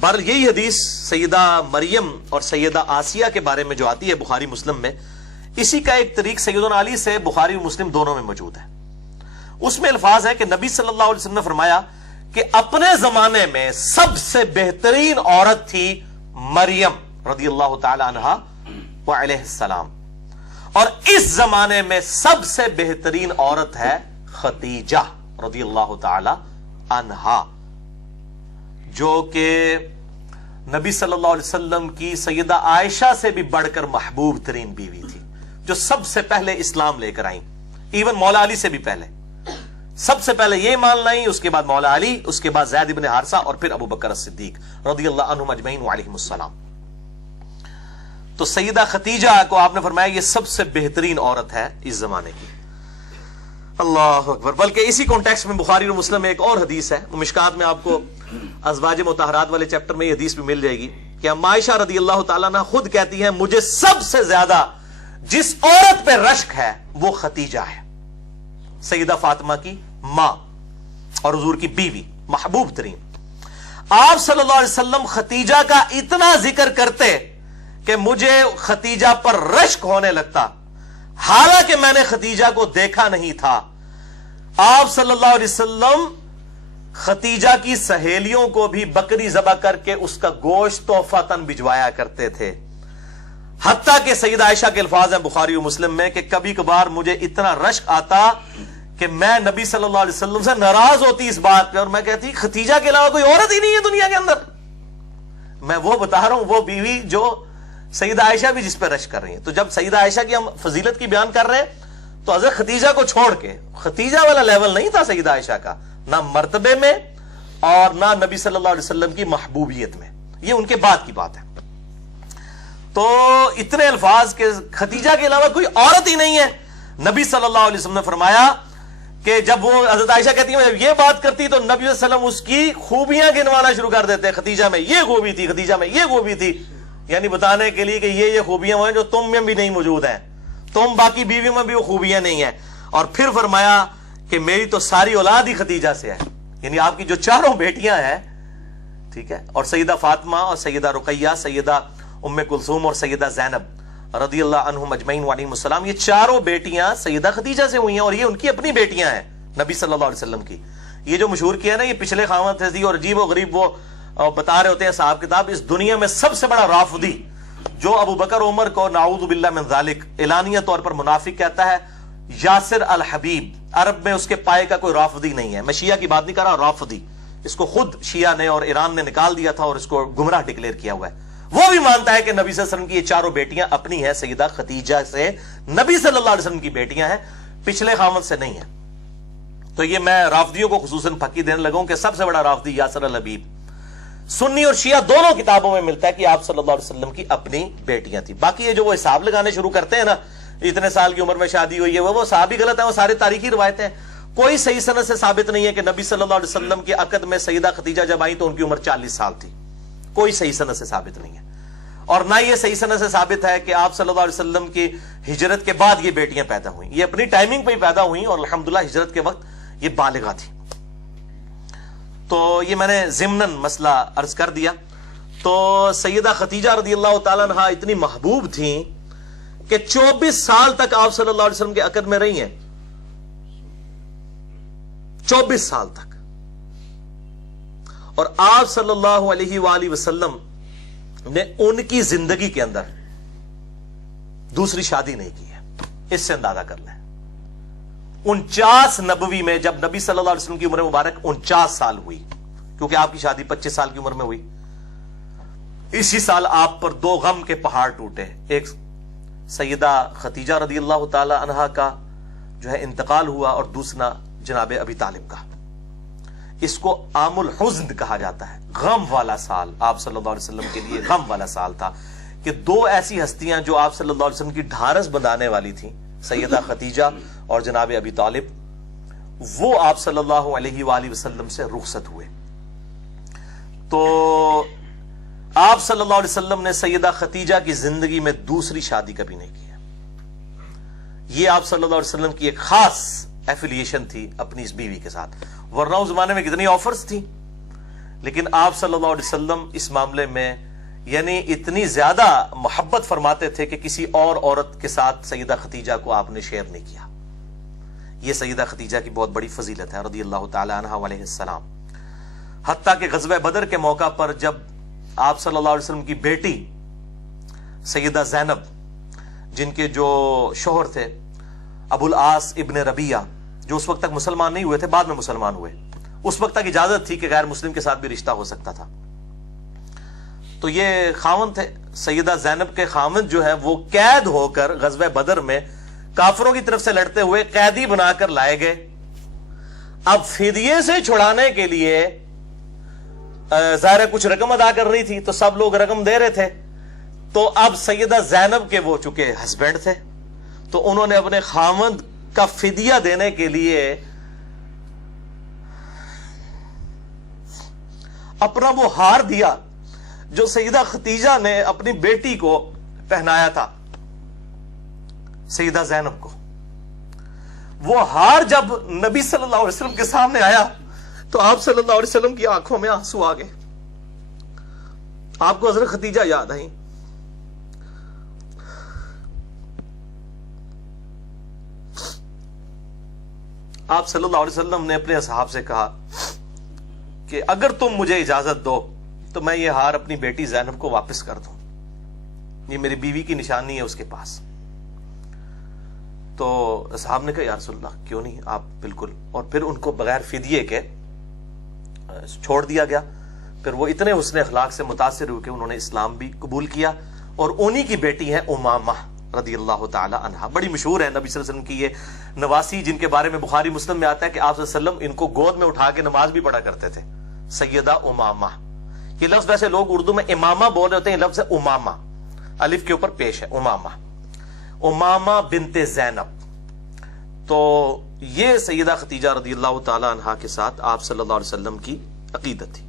بہرحال یہی حدیث سیدہ مریم اور سیدہ آسیہ کے بارے میں جو آتی ہے بخاری مسلم میں، اسی کا ایک طریق سیدنا علی سے بخاری اور مسلم دونوں میں موجود ہے۔ اس میں الفاظ ہے کہ نبی صلی اللہ علیہ وسلم نے فرمایا کہ اپنے زمانے میں سب سے بہترین عورت تھی مریم رضی اللہ تعالی عنہا وعلیہ السلام، اور اس زمانے میں سب سے بہترین عورت ہے خدیجہ رضی اللہ تعالی عنہا، جو کہ نبی صلی اللہ علیہ وسلم کی سیدہ عائشہ سے بھی بڑھ کر محبوب ترین بیوی تھی، جو سب سے پہلے اسلام لے کر آئیں، ایون مولا علی سے بھی پہلے، سب سے پہلے یہ مان لائیں، اس کے بعد مولا علی، اس کے بعد زید بن حارثہ، اور پھر ابو بکر الصدیق رضی اللہ عنہم اجمعین وعلیہم السلام۔ تو سیدہ خدیجہ کو آپ نے فرمایا یہ سب سے بہترین عورت ہے اس زمانے کی۔ اللہ اکبر۔ بلکہ اسی کانٹیکسٹ میں بخاری اور مسلم میں ایک اور حدیث ہے، مشکات میں آپ کو ازواج مطہرات والے چیپٹر میں یہ حدیث بھی مل جائے گی کہ اما عائشہ رضی اللہ تعالیٰ عنہ خود کہتی ہیں مجھے سب سے زیادہ جس عورت پہ رشک ہے وہ خدیجہ ہے، سیدہ فاطمہ کی ماں اور حضور کی بیوی، محبوب ترین۔ آپ صلی اللہ علیہ وسلم خدیجہ کا اتنا ذکر کرتے کہ مجھے خدیجہ پر رشک ہونے لگتا، حالانکہ میں نے خدیجہ کو دیکھا نہیں تھا۔ آپ صلی اللہ علیہ وسلم خدیجہ کی سہیلیوں کو بھی بکری ذبح کر کے اس کا گوشت تحفۃً بھجوایا کرتے تھے، حتیٰ کہ سیدہ عائشہ کے الفاظ ہیں بخاری و مسلم میں کہ کبھی کبھار مجھے اتنا رشک آتا کہ میں نبی صلی اللہ علیہ وسلم سے ناراض ہوتی اس بات پہ، اور میں کہتی خدیجہ کے علاوہ کوئی عورت ہی نہیں ہے دنیا کے اندر۔ میں وہ بتا رہا ہوں، وہ بیوی جو سیدہ عائشہ بھی جس پہ رشک کر رہی ہیں۔ تو جب سیدہ عائشہ کی ہم فضیلت کی بیان کر رہے ہیں تو حضرت خدیجہ کو چھوڑ کے، خدیجہ والا لیول نہیں تھا سیدہ عائشہ کا، نہ مرتبے میں اور نہ نبی صلی اللہ علیہ وسلم کی محبوبیت میں، یہ ان کے بعد کی بات ہے۔ تو اتنے الفاظ کہ خدیجہ کے علاوہ کوئی عورت ہی نہیں ہے۔ نبی صلی اللہ علیہ وسلم نے فرمایا کہ جب وہ حضرت عائشہ کہتی ہیں جب یہ بات کرتی تو نبی صلی اللہ علیہ وسلم اس کی خوبیاں گنوانا شروع کر دیتے، خدیجہ میں یہ خوبی تھی، خدیجہ میں یہ خوبی تھی، یعنی بتانے کے لیے کہ یہ خوبیاں ہیں جو تم میں بھی نہیں موجود ہیں، تم باقی بیویوں میں بھی وہ خوبیاں نہیں ہیں۔ اور پھر فرمایا کہ میری تو ساری اولاد ہی خدیجہ سے ہے، یعنی آپ کی جو چاروں بیٹیاں ہیں، ٹھیک ہے، اور سیدہ فاطمہ اور سیدہ رقیہ، سیدہ ام کلثوم اور سیدہ زینب رضی اللہ عنہم اجمعین وعلیہم السلام، یہ چاروں بیٹیاں سیدہ خدیجہ سے ہوئی ہیں، اور یہ ان کی اپنی بیٹیاں ہیں نبی صلی اللہ علیہ وسلم کی۔ یہ جو مشہور کیا نا، یہ پچھلے خاوند تھے اور عجیب و غریب وہ بتا رہے ہوتے ہیں صاحب کتاب، اس دنیا میں سب سے بڑا رافضی جو ابو بکر عمر کو نعوذ باللہ من ذالک اعلانیہ طور پر منافق کہتا ہے، یاسر الحبیب، عرب میں اس کے پائے کا کوئی رافضی نہیں ہے۔ میں شیعہ کی بات نہیں کر رہا، رافضی، اس کو خود شیعہ نے اور ایران نے نکال دیا تھا اور اس کو گمراہ ڈکلیئر کیا ہوا ہے۔ وہ بھی مانتا ہے کہ نبی صلی اللہ علیہ وسلم کی یہ چاروں بیٹیاں اپنی ہیں، سیدہ خدیجہ سے نبی صلی اللہ علیہ وسلم کی بیٹیاں ہیں، پچھلے خامد سے نہیں ہیں۔ تو یہ میں رافضیوں کو خصوصاً پھکی دینے لگا ہوں کہ سب سے بڑا رافضی یاسر الحبیب، سنی اور شیعہ دونوں کتابوں میں ملتا ہے کہ آپ صلی اللہ علیہ وسلم کی اپنی بیٹیاں تھیں۔ باقی یہ جو وہ حساب لگانے شروع کرتے ہیں نا، اتنے سال کی عمر میں شادی ہوئی ہے، وہ صحابی غلط ہے، وہ سارے تاریخی روایتیں ہیں۔ کوئی صحیح سند سے ثابت نہیں ہے کہ نبی صلی اللہ علیہ وسلم کے عقد میں سیدہ خدیجہ جب آئی تو ان کی عمر 40 سال تھی، کوئی صحیح سند سے ثابت نہیں ہے۔ اور نہ یہ صحیح سند سے ثابت ہے کہ آپ صلی اللہ علیہ وسلم کی ہجرت کے بعد یہ بیٹیاں پیدا ہوئیں، یہ اپنی ٹائمنگ پہ ہی پیدا ہوئیں اور الحمدللہ ہجرت کے وقت یہ بالغہ تھی۔ تو یہ میں نے ضمناً مسئلہ عرض کر دیا۔ تو سیدہ خدیجہ رضی اللہ تعالیٰ عنہا اتنی محبوب تھیں کہ 24 سال تک آپ صلی اللہ علیہ وسلم کے عقد میں رہی ہیں، 24 سال تک، اور آپ صلی اللہ علیہ وآلہ وسلم نے ان کی زندگی کے اندر دوسری شادی نہیں کی ہے۔ اس سے اندازہ کر لیں 49 نبوی میں جب نبی صلی اللہ علیہ وسلم کی عمر مبارک 49 سال ہوئی، کیونکہ آپ کی شادی 25 سال کی عمر میں ہوئی، اسی سال آپ پر 2 غم کے پہاڑ ٹوٹے، ایک سیدہ خدیجہ رضی اللہ تعالی عنہا کا جو ہے انتقال ہوا، اور دوسرا جناب ابی طالب کا۔ اس کو عام الحزن کہا جاتا ہے، غم والا سال آپ صلی اللہ علیہ وسلم کے لیے غم والا سال تھا کہ 2 ایسی ہستیاں جو آپ صلی اللہ علیہ وسلم کی ڈھارس بندھانے والی تھیں، سیدہ خدیجہ اور جناب ابی طالب، وہ آپ صلی اللہ علیہ وآلہ وسلم سے رخصت ہوئے۔ تو آپ صلی اللہ علیہ وسلم نے سیدہ خدیجہ کی زندگی میں دوسری شادی کبھی نہیں کی ہے۔ یہ آپ صلی اللہ علیہ وسلم کی ایک خاص ایفیلیشن تھی اپنی اس بیوی کے ساتھ، ورنہ اس زمانے میں کتنی آفرز تھیں، لیکن آپ صلی اللہ علیہ وسلم اس معاملے میں یعنی اتنی زیادہ محبت فرماتے تھے کہ کسی اور عورت کے ساتھ سیدہ خدیجہ کو آپ نے شیئر نہیں کیا. یہ سیدہ خدیجہ کی بہت بڑی فضیلت ہے رضی اللہ تعالی عنہا علیہ السلام. حتیٰ کہ غزوہ بدر کے موقع پر جب آپ صلی اللہ علیہ وسلم کی بیٹی سیدہ زینب، جن کے جو شوہر تھے ابو العاص ابن ربیعہ، جو اس وقت تک مسلمان نہیں ہوئے تھے، بعد میں مسلمان ہوئے، اس وقت تک اجازت تھی کہ غیر مسلم کے ساتھ بھی رشتہ ہو سکتا تھا. تو یہ خاوند تھے، سیدہ زینب کے خاوند جو ہے وہ قید ہو کر غزوہ بدر میں کافروں کی طرف سے لڑتے ہوئے قیدی بنا کر لائے گئے. اب فدیے سے چھڑانے کے لیے ظاہر کچھ رقم ادا کر رہی تھی تو سب لوگ رقم دے رہے تھے. تو اب سیدہ زینب کے وہ چونکہ ہسبینڈ تھے تو انہوں نے اپنے خاوند کا فدیہ دینے کے لیے اپنا وہ ہار دیا جو سیدہ خدیجہ نے اپنی بیٹی کو پہنایا تھا، سیدہ زینب کو. وہ ہار جب نبی صلی اللہ علیہ وسلم کے سامنے آیا تو آپ صلی اللہ علیہ وسلم کی آنکھوں میں آنسو آ گئے. آپ کو حضرت خدیجہ یاد آئی. آپ صلی اللہ علیہ وسلم نے اپنے اصحاب سے کہا کہ اگر تم مجھے اجازت دو تو میں یہ ہار اپنی بیٹی زینب کو واپس کر دوں، یہ میری بیوی کی نشانی ہے اس کے پاس. تو اصحاب نے کہا یا رسول اللہ کیوں نہیں، آپ بالکل. اور پھر ان کو بغیر فدیے کے چھوڑ دیا گیا. پھر وہ اتنے حسن اخلاق سے متاثر ہوئے کہ انہوں نے اسلام بھی قبول کیا. اور انہی کی بیٹی ہے امامہ رضی اللہ تعالی عنہا. بڑی مشہور ہے نبی صلی اللہ علیہ وسلم کی یہ نواسی، جن کے بارے میں بخاری مسلم میں آتا ہے کہ آپ صلی اللہ علیہ وسلم ان کو گود میں اٹھا کے نماز بھی پڑھا کرتے تھے. سیدہ امامہ، یہ لفظ ویسے لوگ اردو میں امامہ بول رہے ہوتے ہیں، یہ لفظ ہے امامہ، الف کے اوپر پیش ہے امامہ، امامہ بنت زینب. تو یہ سیدہ خدیجہ رضی اللہ تعالی عنہا کے ساتھ آپ صلی اللہ علیہ وسلم کی عقیدت تھی.